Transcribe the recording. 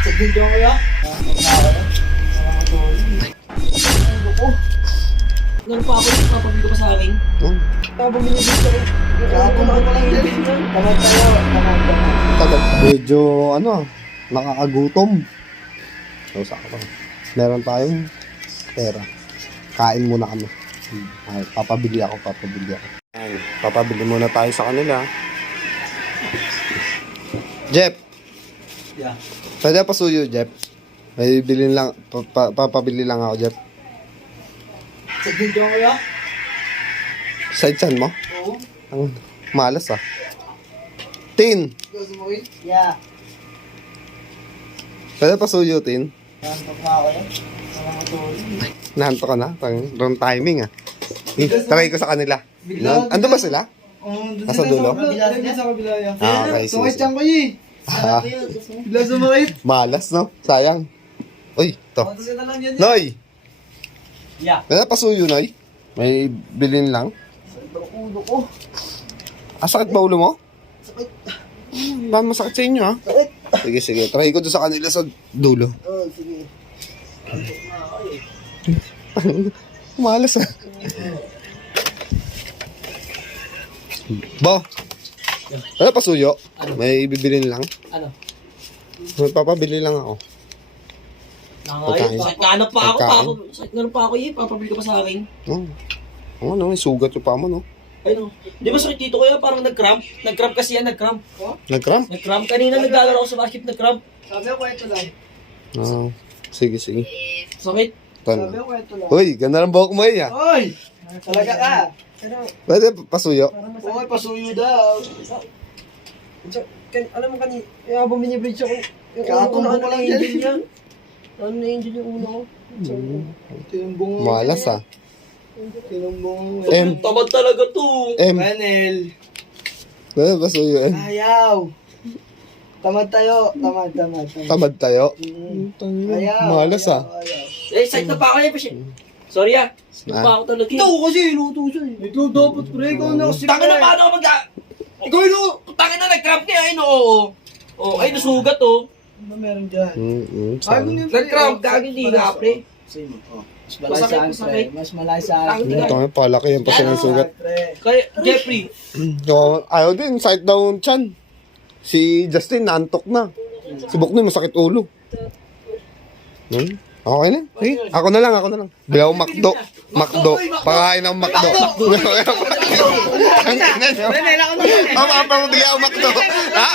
Saglit ko kaya? Ano pa ako, papabili ko pa sa akin. Habang binibig ko rin. Kapon ko lang yan. Tamad tayo. Tagal. Medyo nakakagutom. So, sakto. Meron tayong pera. Kain muna kami. Ay, papabili ako. Ay, papabili muna tayo sa kanila. Jeff! Yeah. Pwede pa suyo, Jeff? May bilhin lang, papabili lang ako, Jeff. Saglit ko kaya? Side chan mo? Oo. Ang malas ah. Tin! Gusto mo yun? Yeah. Pwede pa suyo, Tin? Nantok na ako yan. Walang matulog. Nahanto ka na? Wrong timing ah. Tagay ko sa kanila. Ando ba sila? Nasa dulo? Sa kabila yan. Ah, okay, sige. Sungit siyang ko eh. Ah, Bila sumakit. malas no? Sayang. Uy, to. Patusin na lang yan. Noy! Yeah. Pwede pa suyo, Noy? May bilhin lang. Sa ulo ko. Ah, sakit ba ulo mo? Sakit. Ba masakit sa inyo ah? Sakit. Sige. Try ko doon sa kanila sa dulo. Oh, sige. Nantok na ako eh. Malas ah. Bo! Ano pa suyo? May bibilin lang. Ano? May papabili lang ako. Pagkain. Sakit nga na pa ako. Pagkain. Sakit nga na pa ako eh. Papabili ka pa sa akin. Oo, may sugat yung pa mo, no? Ay no. Di ba sakit dito kuya? Parang nag-cramp. Nag-cramp kasi yan. Nag-cramp. Nag-cramp? Nag-cramp. Kanina naglalaro ako sa basket. Nag-cramp. Sabi ko ito lang. Ah, sige. Sakit. Tan. Sabi ko ito lang. Uy, ganda ng buhok mo eh, ah. Oy! Talaga ka. Pwede pasuyo. Oy, pasuyo daw. Alam mo kanina, habang binibridge ako, yung Kakatumbong ulo ko ko na lang angel yan. niya. Ano na angel yung ulo ko? Tinumbong mo. Malas ah. Tinumbong mo. Tamad talaga to. Manel. Pwede pasuyo eh. Ayaw. Tamad tayo. Tamad. Tamad tayo. Ayaw. Malas ah. Eh, site na pa ako eh. Sorry ah. Site pa ako talaga. Ito kasi, luto siya eh. Ito dapat pre, ikaw na kasi. Tangin na paano ako Ikaw yun, tangin na nag-cramp niya. Ay no, oo. Oh, ay nasugat oh. Ano meron dyan? Sana. Nag-cramp, gagawin din nga pre. Mas malay sa akin, pre. Mas malay sa akin. Ito nga, palaki yan pa siya ng sugat. Kaya, Jeffrey. So, ayaw din, side down chan. Si Justin, naantok na. Si Buknoy, masakit ulo. Okay na. Sige, ako na lang. Bila ako Macdo. Pakain ng Macdo. Ang ina nyo. Ang mga pamabili ako Macdo. Ha?